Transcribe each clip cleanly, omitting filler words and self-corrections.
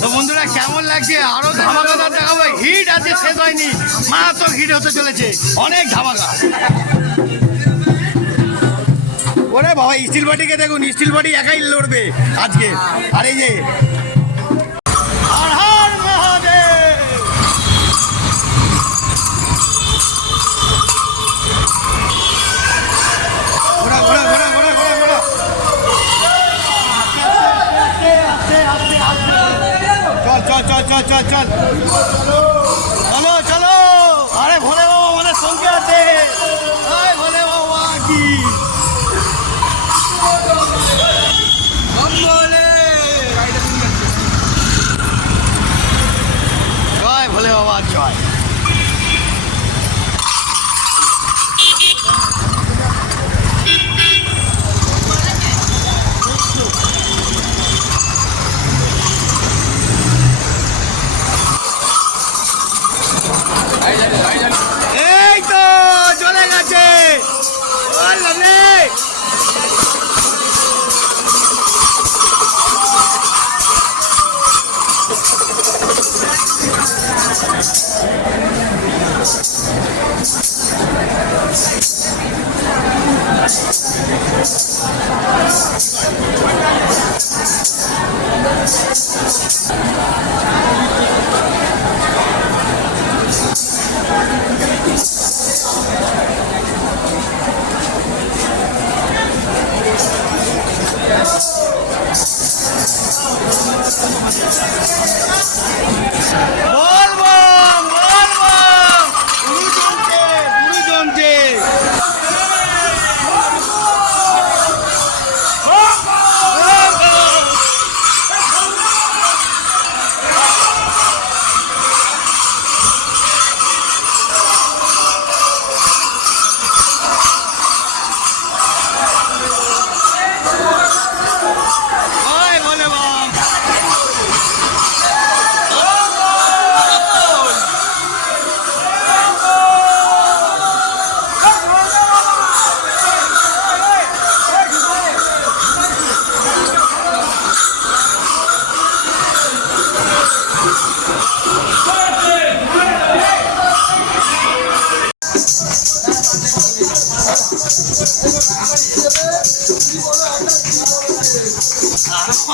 তো বন্ধুরা কেমন লাগছে? আরো ধামাকাদার দেখাবো। হিট আছে, শেষ হয়নি, মারাত্মক হিট হতে চলেছে, অনেক ধামাকা। ওরে বাবা, স্টিল বডিকে দেখুন, স্টিল বডি একাই লড়বে আজকে। আর এই যে চল চল চল চলো চলো। আরে ভোলে বাবা আমাদের সঙ্গে আছে। ভোলে বাবা কি জয় ভোলে বাবা জয়। এই তো চলে গেছে।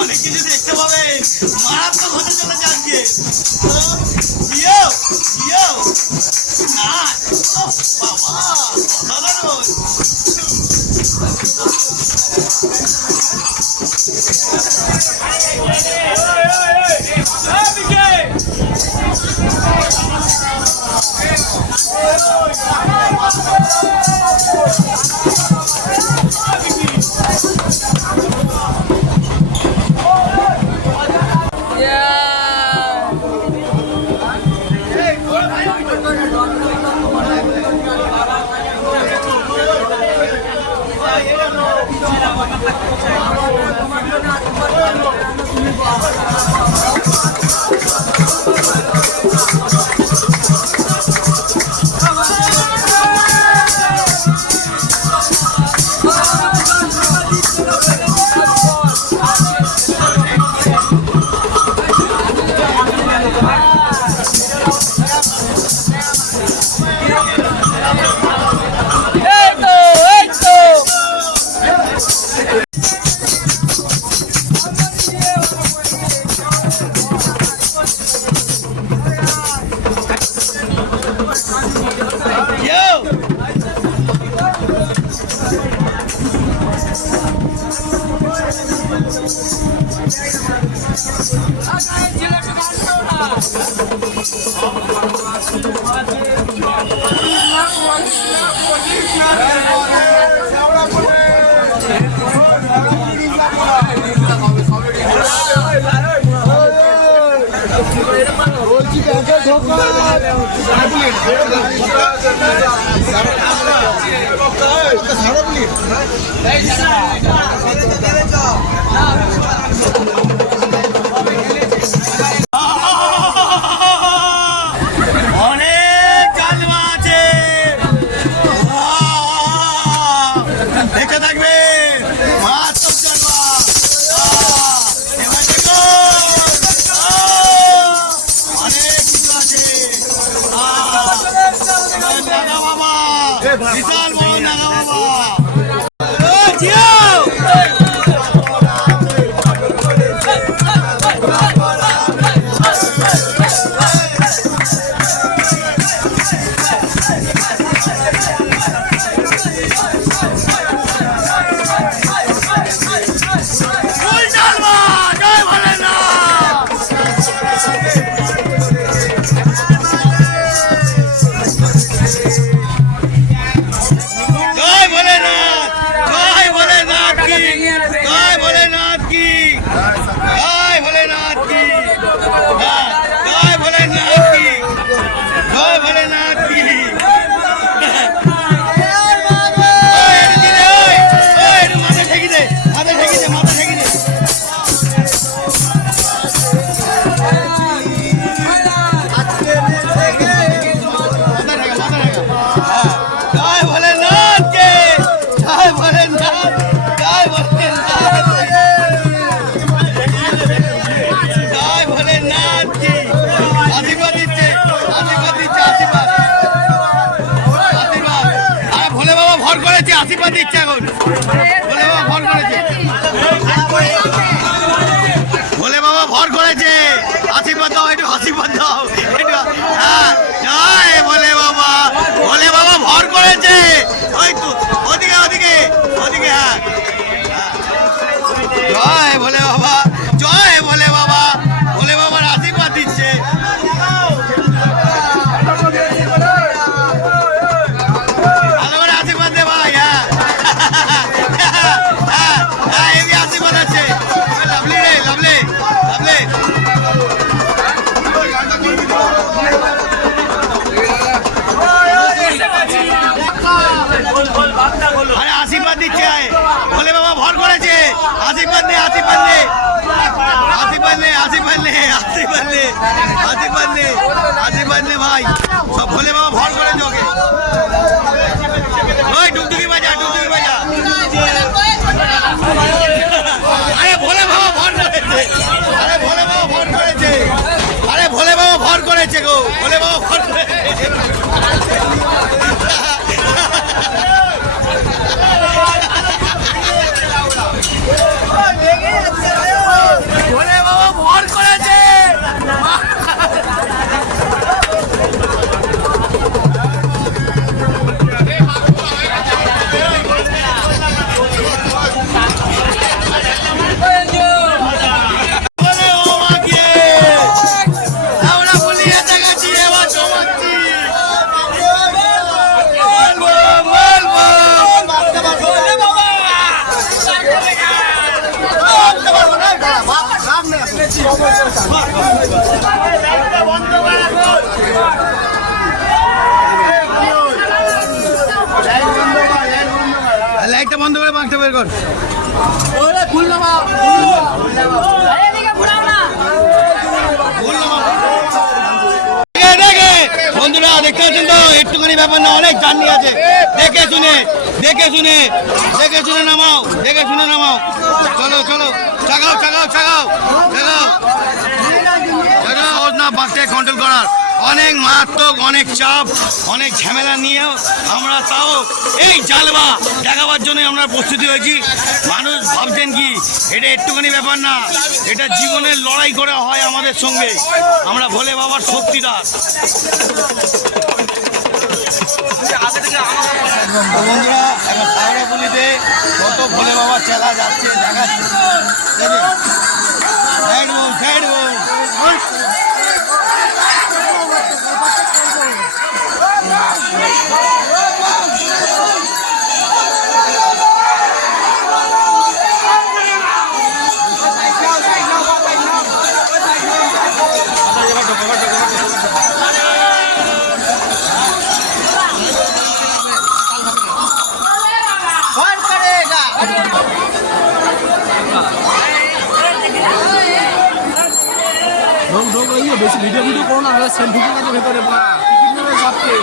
অনেক কিছু দেখতে পাবেন, মারাত্মক হতে চলে যাচ্ছে। বিশাল বড় নাগা বাবা আশীর্বাদ দিচ্ছে এখন ভোলে বাবা ভর করেছে ভোলে বাবা ভর করেছে আশীর্বাদ দাও একটু আশীর্বাদ দাও জয় ভোলে বাবা ভর করেছে ওই তো ওদিকে ওদিকে ওদিকে জয় ভোলে বাবা ভোলে বাবার আশীর্বাদ দিচ্ছে আশীর্বাদ দিচ্ছে ভোলে বাবা ভর করেছে আশীর্বাদ নে আশীর্বাদ নে আশীর্বাদ নে আশীর্বাদ নে আশীর্বাদ নে আশীর্বাদ নে আশীর্বাদ নে ভাই সব ভোলে বাবা ভর করেছে ওকে ওই ডুগডুগি বাজা আরে ভোলে বাবা ভর করেছে আরে ভোলে বাবা ভর করেছে আরে ভোলে বাবা ভর করেছে গো ভোলে বাবা ভর করেছে ভোলে বাবা ভর করেছে লাইটটা বন্ধ করে বাঁকটা বের কর বন্ধুরা দেখতে পাচ্ছেন তো একটুখানি ব্যাপার না অনেক জার্নি আছে দেখে শুনে নামাও চলো চাগাও না বাসটাকে কন্ট্রোল করার অনেক মারাত্মক অনেক চাপ অনেক ঝামেলা নিয়েও আমরা তাও এই জালবা দেখাবার জন্য আমরা প্রস্তুতি হয়েছি মানুষ ভাবছেন কি এটা একটুখানি ব্যাপার না এটা জীবনের লড়াই করে হয় আমাদের সঙ্গে আমরা ভোলে বাবার শক্তিদার বন্ধুরা এখন সাগরাপুলিতে কত ভোলে বাবার চেলা যাচ্ছে দেখাচ্ছে সাইড বেশি ভিডিও করো না, সেল ঢুকে গেছে ভেতরে বা টিকিট নেবে সবকে।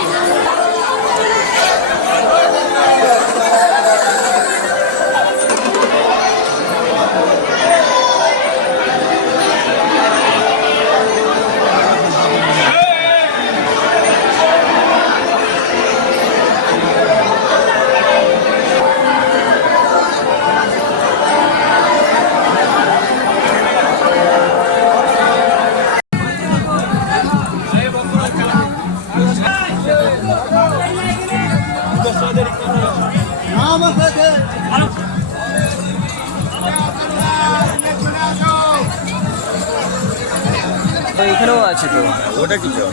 এখানেও আছে তো, ওটা কি জল?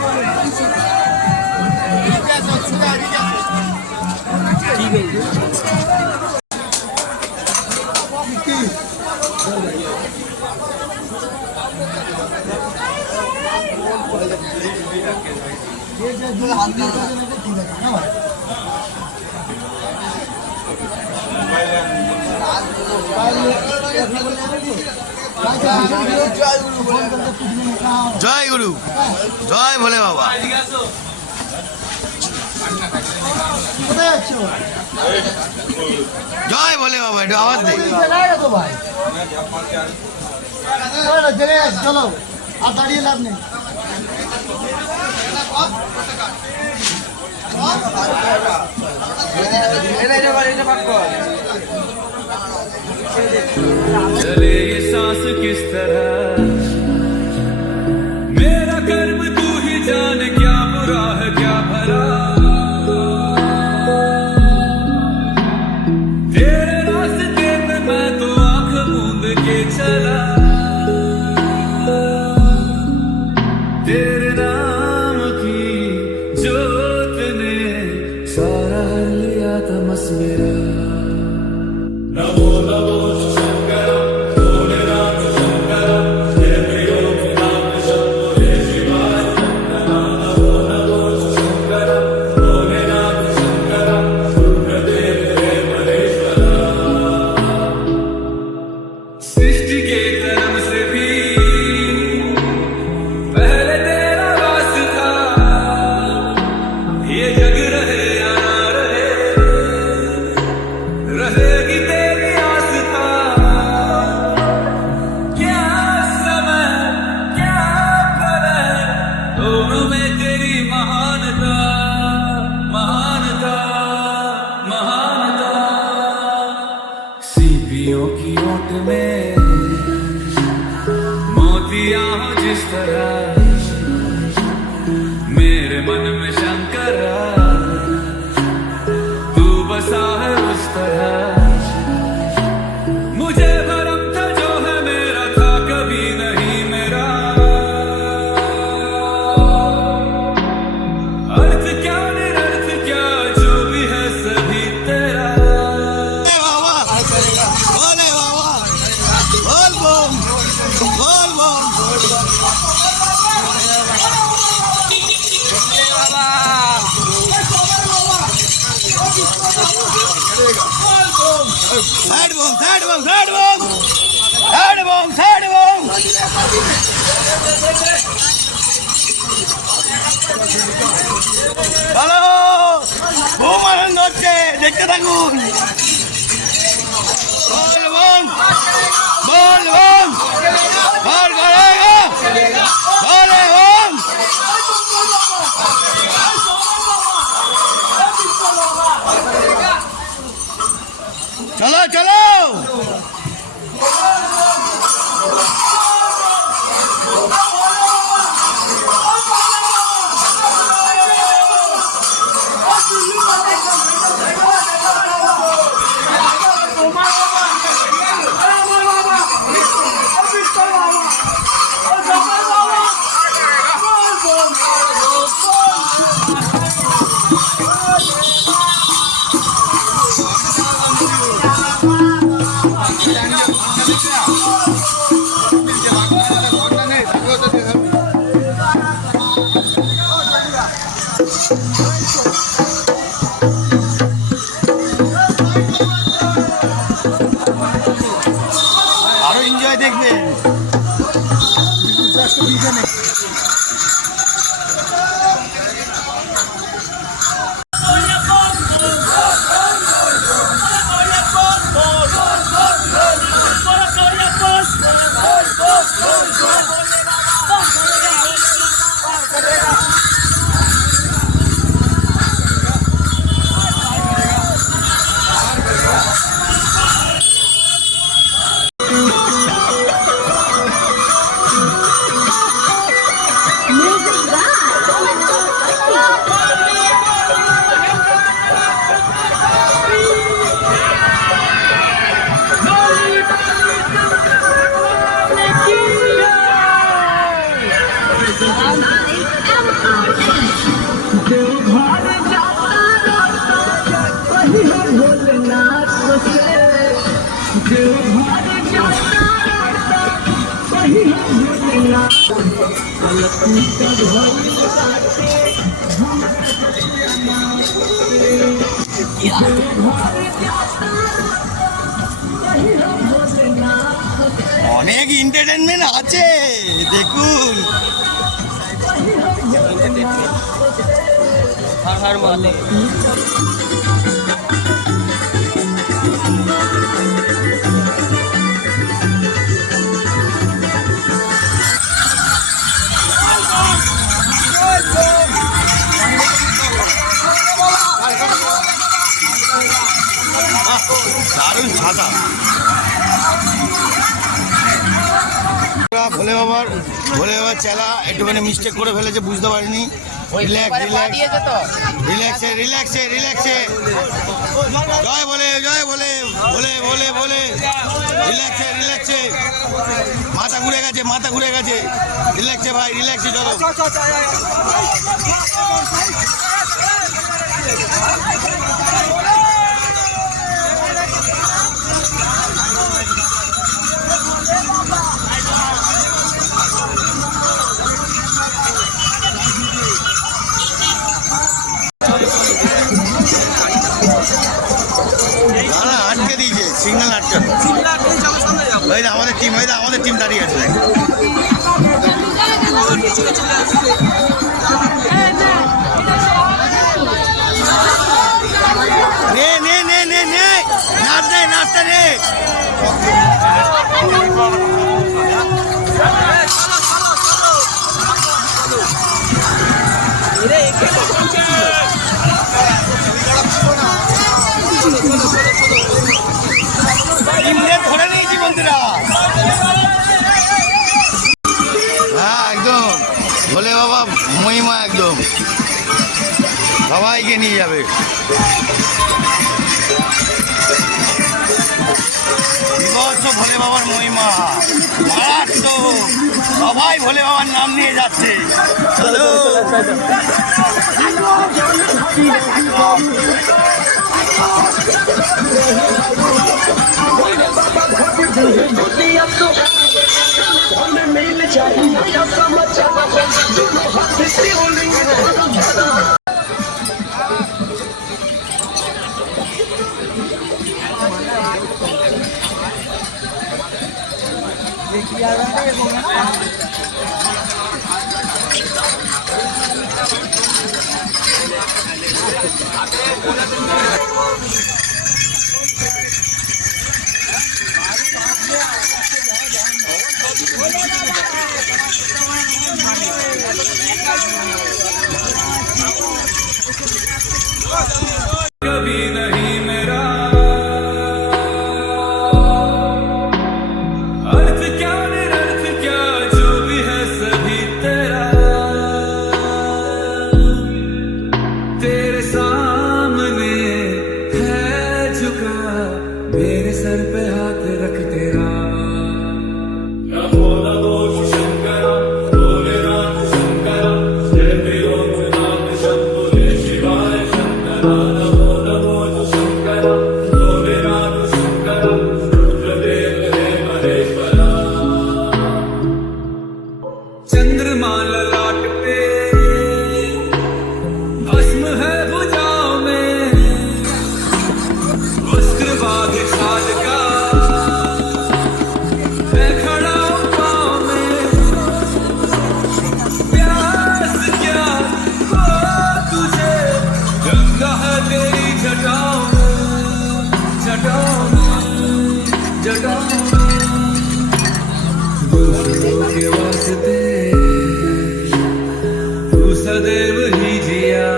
জয় গুরু, জয় ভোলে বাবা। জয় ভোলে বাবা, একটু আওয়াজ দে। চলো আর দাঁড়িয়ে লাভ নেই। चले ये सांस किस तरह, मेरा कर्म तू ही जान, क्या बुरा है क्या भला, तेरे रास्ते पे मैं तो आंख मूंद के चला, तेरे नाम की जोत ने सारा लिया तमस मेरा। नमो नमो शंकर, भोलेनाथ शंकर, जय त्रिलोकीनाथ शंभो, जय शिवाय शंकर। नमो नमो शंकर, भोलेनाथ शंकर, रुद्रदेव जय महेश्वरा। सृष्टि के कर्म से भी पहले तेरा वास था, ये जग रहे या ना रहे, रहेगी तेरी आस्था। क्या समय क्या प्रलय, दोनों में तेरी महानता, महानता, महानता। सीपियों की ओट में मोतियां हो जिस तरह, मेरे मन में शंकर तू बसा है उस तरह। मुझे भरम था जो है मेरा था कभी नहीं मेरा, अर्थ क्या निरर्थ क्या जो भी है सभी तेरा। भोले बाबा, बोल बम, बोल बम। साइड बम, साइड बम, साइड बम, साइड बम, साइड बम। হ্যালো, খুব আনন্দ হচ্ছে, দেখতে থাকুন। বল বম, বল বম, বল করেগা, বলে বম। চলো চলো। Thank you. অনেক এন্টারটেনমেন্ট আছে, দেখুন। हर हर महादेव। দারুণ ছাতা। ভোলে বাবার চেলা একটুখানি মিস্টেক করে ফেলেছে, বুঝতে পারিনি। রিল্যাক্সে জয় বলে রিল্যাক্সে। মাথা ঘুরে গেছে। রিল্যাক্সে ভাই, রিল্যাক্সে চলো। আটকে দিয়েছে, সিগন্যাল আটকানো। আমাদের টিম দাঁড়িয়ে আছে। নাচতে নে। ধরে নিয়েছি বন্ধুরা। হ্যাঁ, একদম ভোলে বাবা মহিমা, একদম সবাইকে নিয়ে যাবে। বিভৎস ভোলে বাবার মহিমা, মারাত্মক। সবাই ভোলে বাবার নাম নিয়ে যাচ্ছে। চলো। कभी नहीं मेरा अर्थ क्या निरर्थ क्या जो भी है सभी तेरा, तेरे सामने है झुका मेरे सर पे हाथ रख तेरा। चंद्रमा ललाट पे भस्म है भुजाओं में, वस्त्र बाघ छाल का मैं खड़ा हूँ पाँव में। प्यास क्या हो तुझे, गंगा है तेरी जटाओं में। दूसरों के वास्ते तू सदैव ही जिया,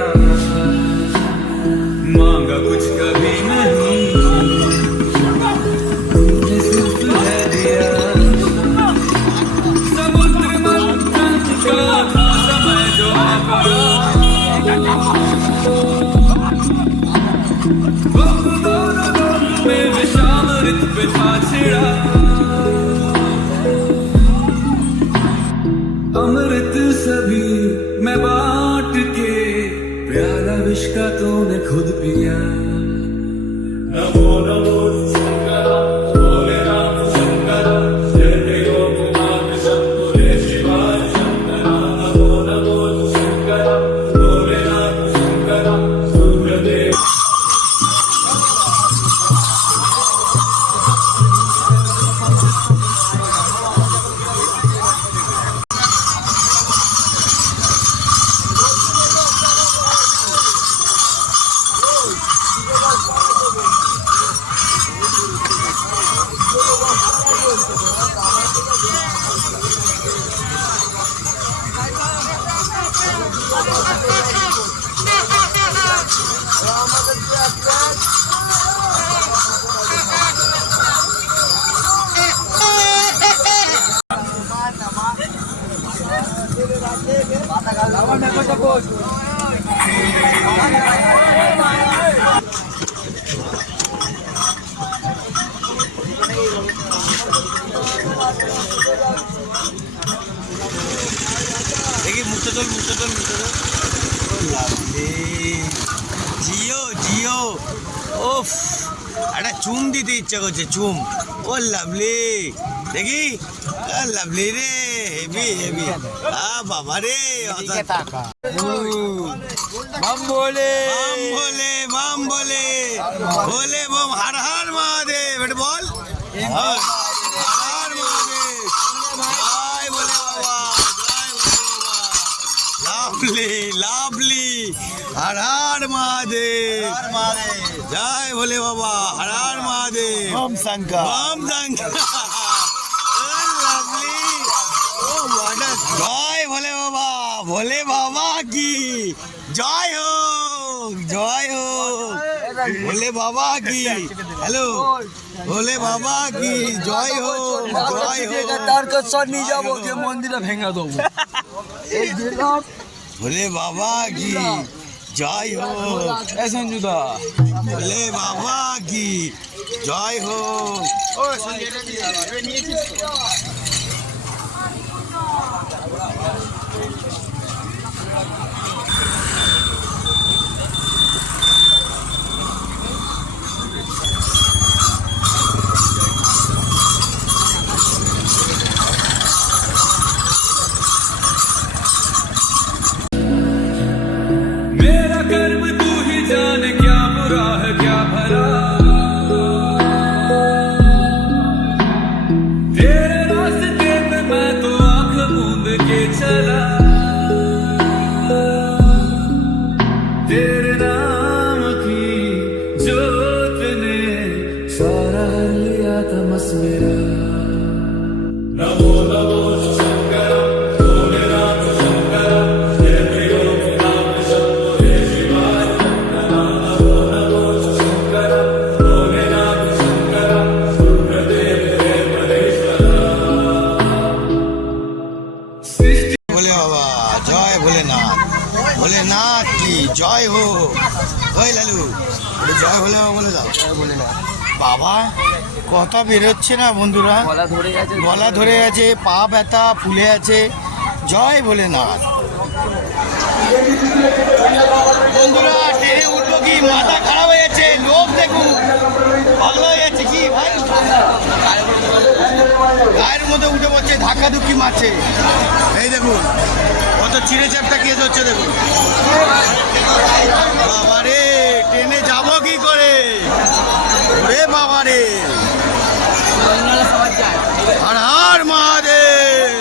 मांगा कुछ कभी नहीं, तूने सिर्फ है दिया। समुद्र मंथन का था समय जो मैं पड़ा, वक्त दोनों में विषामृत पे था छिड़ा। अमृत सभी मैं बांट के, प्याला विष का तूने खुद पिया। नमो नमो ওফ, একটা চুম দিতে ইচ্ছা করছে, চুম। ও লাভলি, দেখি লাভলি রে, হেভি হেভি। বাবা রে, বাম বলে বাম বলে, বাম বলে, বলে বম, হর হর মহাদেব, এটা বল। হর হর মহাদেব, জয় বলে বাবা, জয় বলে বাবা। লাভলি লাভলি, হর হর মহাদেব, জয় ভোলে বাবা, হর হর মহাদেব, ওম শঙ্কর ওম শঙ্কর। লাভলি, ও ওয়াটার, জয় ভোলে বাবা, ভোলে বাবা কি জয় হোক, জয় হোক, ভোলে বাবা কি। হ্যালো, ভোলে বাবা কি জয় হোক, জয় হোক, তার কাছে নিয়ে যাবো, যে মন্দিরে ভেঙে দেবো। এই দিলাম ভোলে বাবা কি জয় হোক, এই সঞ্জুদা ভোলে বাবা কি জয় হোক। मेरा कर्म तू ही जाने, क्या बुरा है क्या भला। तेरे रास्ते पे मैं तो आंख मूंद के चला, तेरे नाम की जोत ने सारा हर लिया तमस मेरा। नमो नमो शंकर, भोलेनाथ शंकर, जय प्रियो नाम शंभो हे शिवाय। नमो नमो शंकर, भोलेनाथ शंकर, रुद्रदेव हे महेश्वरा। सृष्टि ভোলে বাবা, জয় ভোলেনাথ, ভোলেনাথ কি জয় হোক। ওই লালু, একটু জয় ভোলে বাবা বলে দাও। বাবা, কথা বেরোচ্ছে না বন্ধুরা, গলা ধরে গেছে, গলা ধরে আছে, পা ব্যথা, ফুলে আছে। জয় ভোলেনাথ। বন্ধুরা, ট্রেনে উঠবো কি, মাথা খারাপ হয়ে যাচ্ছে, লোক দেখুন পাগল হয়ে যাচ্ছে কি ভাই, গায়ের মধ্যে উঠে পড়ছে, ধাক্কা ধুক্কি মারছে। এই দেখুন কত চিড়ে চ্যাপটা কেস হচ্ছে, দেখুন। বাবা রে, ট্রেনে যাবো কি করে, রে বাবা রে, হর হর মহাদেব।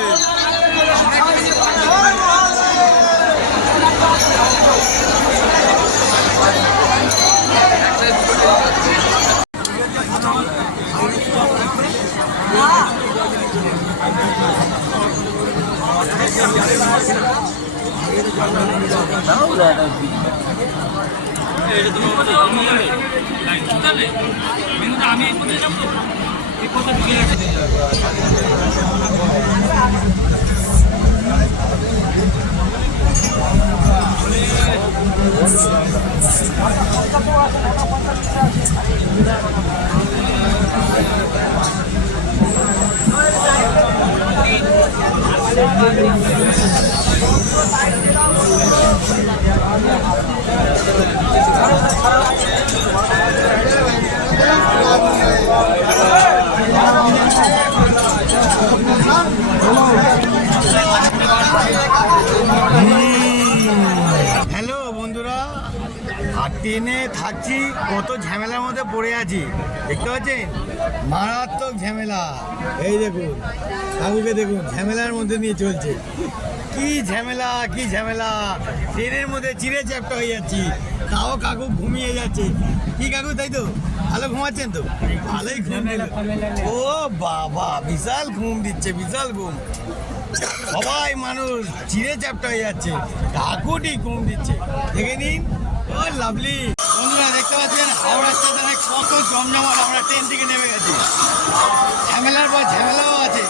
হ্যালো বন্ধুরা, আর ট্রেনে থাকছি, কত ঝামেলার মধ্যে পড়ে আছি, দেখতে পাচ্ছেন, মারাত্মক ঝামেলা। এই দেখুন কাকুকে দেখুন, ঝামেলার মধ্যে নিয়ে চলছে। কি ঝামেলা, কি ঝামেলা, ট্রেনের মধ্যে চিড়ে চ্যাপটা হয়ে যাচ্ছি, তাও কাকু ঘুমিয়ে যাচ্ছে। কি কাকু, তাই তো? ভালো ঘুমাচ্ছেন তো? ভালোই ঘুম দিল। ও বাবা, বিশাল ঘুম দিচ্ছে, বিশাল ঘুম। সবাই মানুষ চিড়ে চ্যাপটা হয়ে যাচ্ছে, কাকুটি ঘুম দিচ্ছে, দেখে নিন। ও লাভলি। বন্ধুরা, দেখতে পাচ্ছেন হাওড়া স্টেশনে কত জমজমাট। আমরা ট্রেন থেকে নেমে গেছি, ঝামেলার পর ঝামেলাও আছে,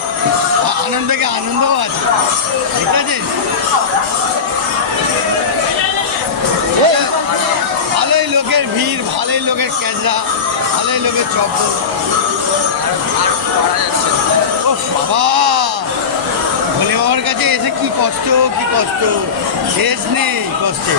আনন্দকে আনন্দও আছে, ঠিক আছে। ভালোই লোকের ভিড়, ভালোই লোকের ক্যাজরা, ভালোই লোকের চব্দ। ও বাবা, ভোলে বাবার কাছে এসে কি কষ্ট, কি কষ্ট, শেষ নেই কষ্টে।